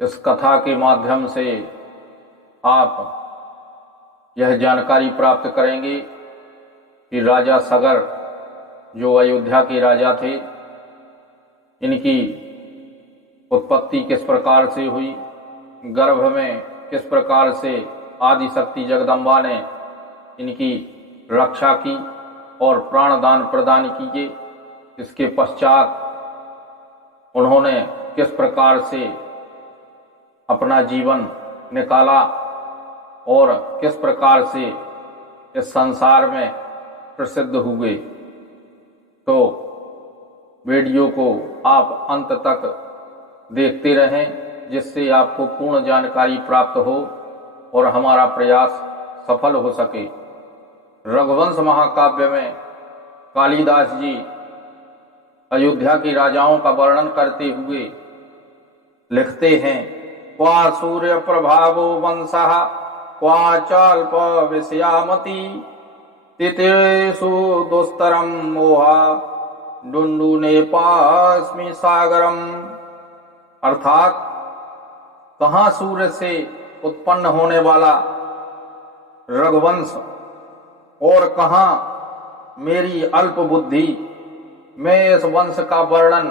इस कथा के माध्यम से आप यह जानकारी प्राप्त करेंगे कि राजा सगर जो अयोध्या के राजा थे, इनकी उत्पत्ति किस प्रकार से हुई, गर्भ में किस प्रकार से आदिशक्ति जगदम्बा ने इनकी रक्षा की और प्राणदान प्रदान किए। इसके पश्चात उन्होंने किस प्रकार से अपना जीवन निकाला और किस प्रकार से इस संसार में प्रसिद्ध हुए। तो वीडियो को आप अंत तक देखते रहें, जिससे आपको पूर्ण जानकारी प्राप्त हो और हमारा प्रयास सफल हो सके। रघुवंश महाकाव्य में कालिदास जी अयोध्या के राजाओं का वर्णन करते हुए लिखते हैं, क्वा सूर्य प्रभावो वंशः क्वा चाल्प विषयामति तितेषु दुस्तरम मोहा डुंडुने पास्मि सागरम। अर्थात कहाँ सूर्य से उत्पन्न होने वाला रघुवंश और कहाँ मेरी अल्प बुद्धि, मैं इस वंश का वर्णन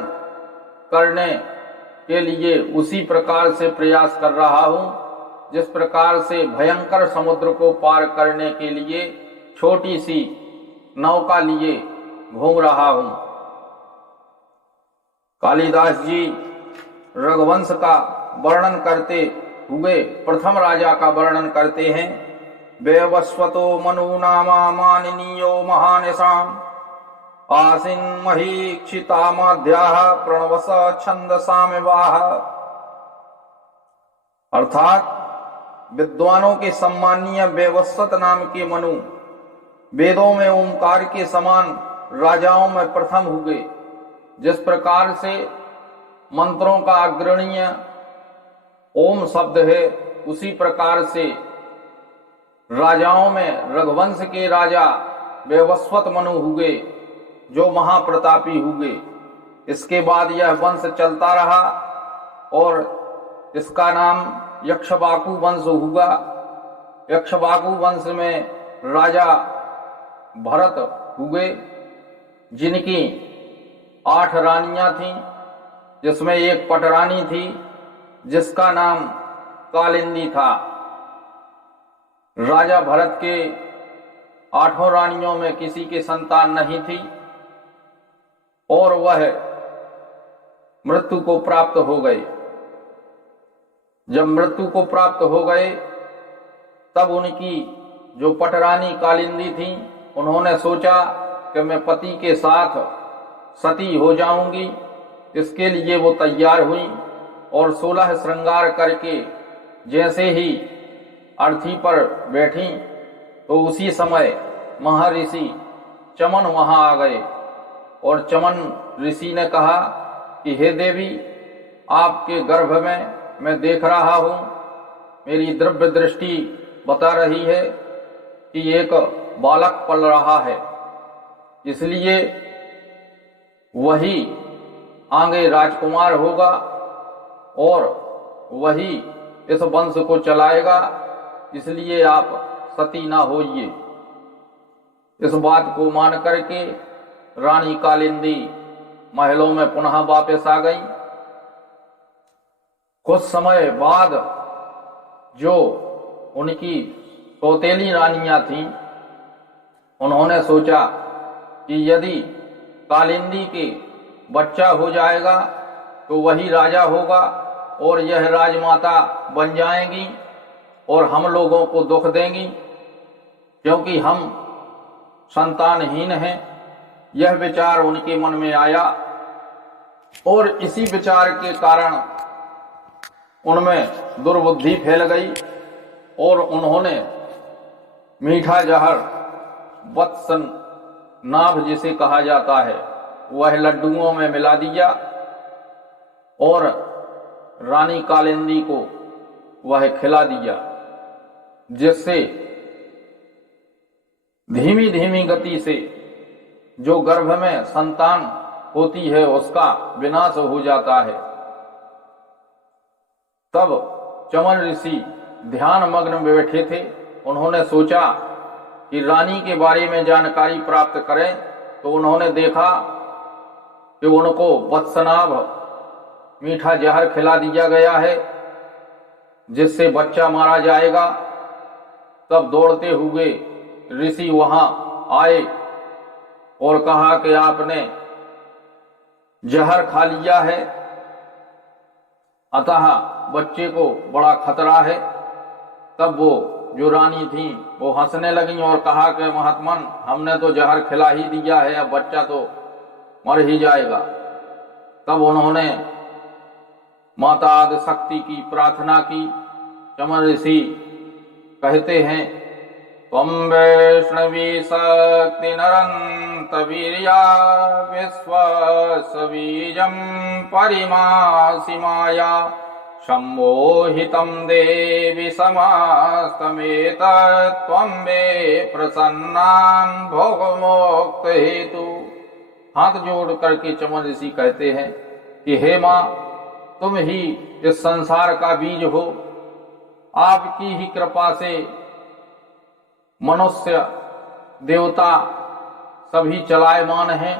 करने के लिए उसी प्रकार से प्रयास कर रहा हूं जिस प्रकार से भयंकर समुद्र को पार करने के लिए छोटी सी नौका लिए घूम रहा हूं। कालिदास जी रघुवंश का वर्णन करते हुए प्रथम राजा का वर्णन करते हैं। वैवस्वतो मनु नामा माननीयो महानिशाम आसीन महीक्षिता माध्याः प्रणवस छंदसामिवाह। अर्थात विद्वानों के सम्मानीय वैवस्वत नाम के मनु वेदों में ओंकार के समान राजाओं में प्रथम हुए। जिस प्रकार से मंत्रों का अग्रणीय ओम शब्द है, उसी प्रकार से राजाओं में रघुवंश के राजा वैवस्वत मनु हुए जो महाप्रतापी हुए। इसके बाद यह वंश चलता रहा और इसका नाम यक्षवाकु वंश हुआ। यक्षवाकु वंश में राजा भरत हुए, जिनकी 8 रानियां थीं, जिसमें एक पटरानी थी जिसका नाम कालिंदी था। राजा भरत के 8 रानियों में किसी की संतान नहीं थी और वह मृत्यु को प्राप्त हो गए। जब मृत्यु को प्राप्त हो गए तब उनकी जो पटरानी कालिंदी थी, उन्होंने सोचा कि मैं पति के साथ सती हो जाऊंगी। इसके लिए वो तैयार हुई और 16 श्रृंगार करके जैसे ही अर्थी पर बैठी तो उसी समय महर्षि चमन वहां आ गए और चमन ऋषि ने कहा कि हे देवी, आपके गर्भ में मैं देख रहा हूं, मेरी दिव्य दृष्टि बता रही है कि एक बालक पल रहा है, इसलिए वही आगे राजकुमार होगा और वही इस वंश को चलाएगा, इसलिए आप सती ना होइए। इस बात को मान करके रानी कालिंदी महलों में पुनः वापस आ गई। कुछ समय बाद जो उनकी सौतेली रानियां थीं, उन्होंने सोचा कि यदि कालिंदी के बच्चा हो जाएगा तो वही राजा होगा और यह राजमाता बन जाएंगी और हम लोगों को दुख देंगी, क्योंकि हम संतानहीन हैं। यह विचार उनके मन में आया और इसी विचार के कारण उनमें दुर्बुद्धि फैल गई और उन्होंने मीठा जहर, वत्सन नाभ जिसे कहा जाता है, वह लड्डुओं में मिला दिया और रानी कालिंदी को वह खिला दिया, जिससे धीमी धीमी गति से जो गर्भ में संतान होती है उसका विनाश हो जाता है। तब चमन ऋषि ध्यान मग्न में बैठे थे। उन्होंने सोचा कि रानी के बारे में जानकारी प्राप्त करें, तो उन्होंने देखा कि उनको वत्सनाभ मीठा जहर खिला दिया गया है, जिससे बच्चा मारा जाएगा। तब दौड़ते हुए ऋषि वहां आए और कहा कि आपने जहर खा लिया है, अतः बच्चे को बड़ा खतरा है। तब वो जो रानी थी वो हंसने लगी और कहा कि महात्मन, हमने तो जहर खिला ही दिया है, अब बच्चा तो मर ही जाएगा। तब उन्होंने माता आदि शक्ति की प्रार्थना की। चमन ऋषि कहते हैं, त्वं वैष्णवी शक्ति नरंत वीर्या विश्वस्य बीजं परिमासि माया सम्मोहितं देवी समस्तमेतत् त्वं मे प्रसन्नां भोगमोक्त हेतु। हाथ जोड़ करके चमन ऋषि कहते हैं कि हे माँ, तुम ही इस संसार का बीज हो। आपकी ही कृपा से मनुष्य देवता सभी चलायमान हैं।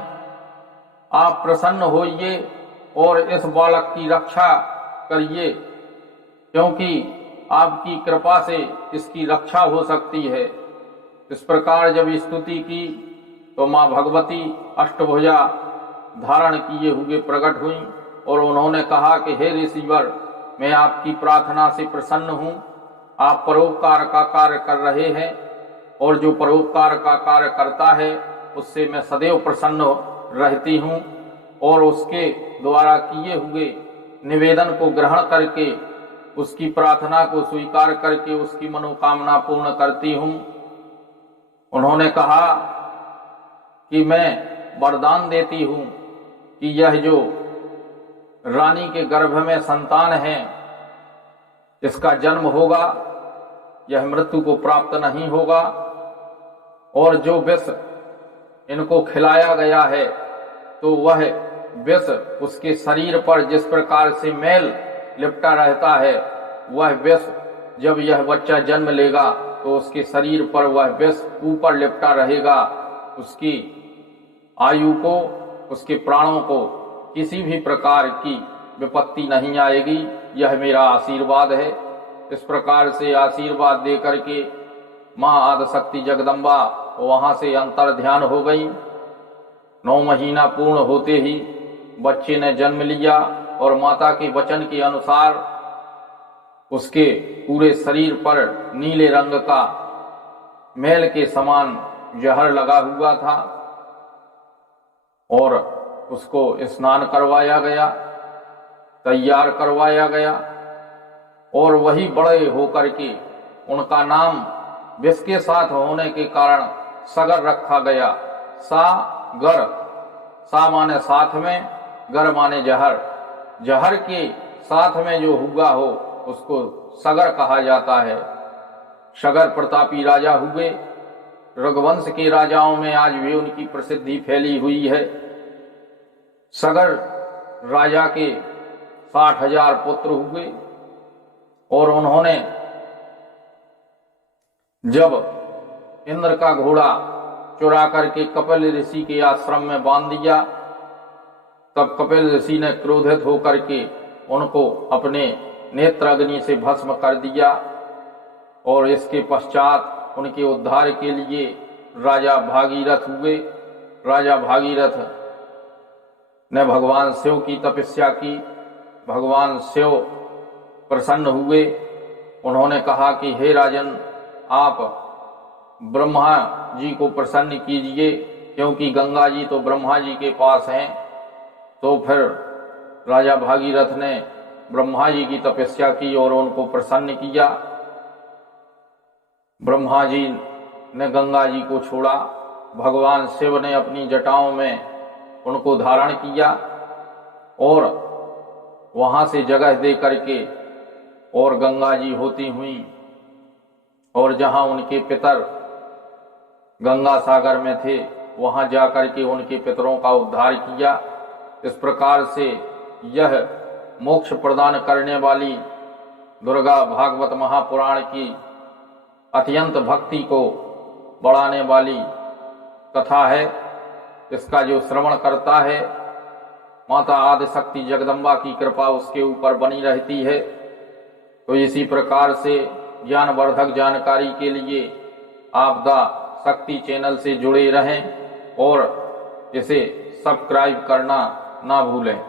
आप प्रसन्न होइए और इस बालक की रक्षा करिए, क्योंकि आपकी कृपा से इसकी रक्षा हो सकती है। इस प्रकार जब स्तुति की तो माँ भगवती अष्टभुजा धारण किए हुए प्रकट हुई और उन्होंने कहा कि हे ऋषिवर, मैं आपकी प्रार्थना से प्रसन्न हूँ। आप परोपकार का कार्य कर रहे हैं और जो परोपकार का कार्य करता है उससे मैं सदैव प्रसन्न रहती हूँ और उसके द्वारा किए हुए निवेदन को ग्रहण करके उसकी प्रार्थना को स्वीकार करके उसकी मनोकामना पूर्ण करती हूँ। उन्होंने कहा कि मैं वरदान देती हूँ कि यह जो रानी के गर्भ में संतान है, इसका जन्म होगा, यह मृत्यु को प्राप्त नहीं होगा। और जो विष इनको खिलाया गया है तो वह विष उसके शरीर पर जिस प्रकार से मैल लिपटा रहता है, वह विष जब यह बच्चा जन्म लेगा तो उसके शरीर पर वह विष ऊपर लिपटा रहेगा। उसकी आयु को, उसके प्राणों को किसी भी प्रकार की विपत्ति नहीं आएगी। यह मेरा आशीर्वाद है। इस प्रकार से आशीर्वाद दे करके माँ आदिशक्ति जगदम्बा वहां से अंतर ध्यान हो गई। 9 महीना पूर्ण होते ही बच्चे ने जन्म लिया और माता के वचन के अनुसार उसके पूरे शरीर पर नीले रंग का मैल के समान जहर लगा हुआ था और उसको स्नान करवाया गया, तैयार करवाया गया और वही बड़े होकर के उनका नाम विष के साथ होने के कारण सगर रखा गया। सागर, सा माने साथ में, गर माने जहर। जहर के साथ में जो हुआ हो उसको सगर कहा जाता है। सगर प्रतापी राजा हुए। रघुवंश के राजाओं में आज भी उनकी प्रसिद्धि फैली हुई है। सगर राजा के 60,000 पुत्र हुए और उन्होंने जब इंद्र का घोड़ा चुरा करके कपिल ऋषि के आश्रम में बांध दिया, तब कपिल ऋषि ने क्रोधित होकर के उनको अपने नेत्र अग्नि से भस्म कर दिया और इसके पश्चात उनके उद्धार के लिए राजा भागीरथ हुए। राजा भागीरथ ने भगवान शिव की तपस्या की। भगवान शिव प्रसन्न हुए। उन्होंने कहा कि हे राजन, आप ब्रह्मा जी को प्रसन्न कीजिए, क्योंकि गंगा जी तो ब्रह्मा जी के पास हैं। तो फिर राजा भागीरथ ने ब्रह्मा जी की तपस्या की और उनको प्रसन्न किया। ब्रह्मा जी ने गंगा जी को छोड़ा, भगवान शिव ने अपनी जटाओं में उनको धारण किया और वहां से जगह दे करके और गंगा जी होती हुई और जहां उनके पितर गंगा सागर में थे वहां जाकर के उनके पितरों का उद्धार किया। इस प्रकार से यह मोक्ष प्रदान करने वाली दुर्गा भागवत महापुराण की अत्यंत भक्ति को बढ़ाने वाली कथा है। इसका जो श्रवण करता है, माता आदिशक्ति जगदम्बा की कृपा उसके ऊपर बनी रहती है। तो इसी प्रकार से ज्ञानवर्धक जानकारी के लिए आपदा शक्ति चैनल से जुड़े रहें और इसे सब्सक्राइब करना ना भूलें।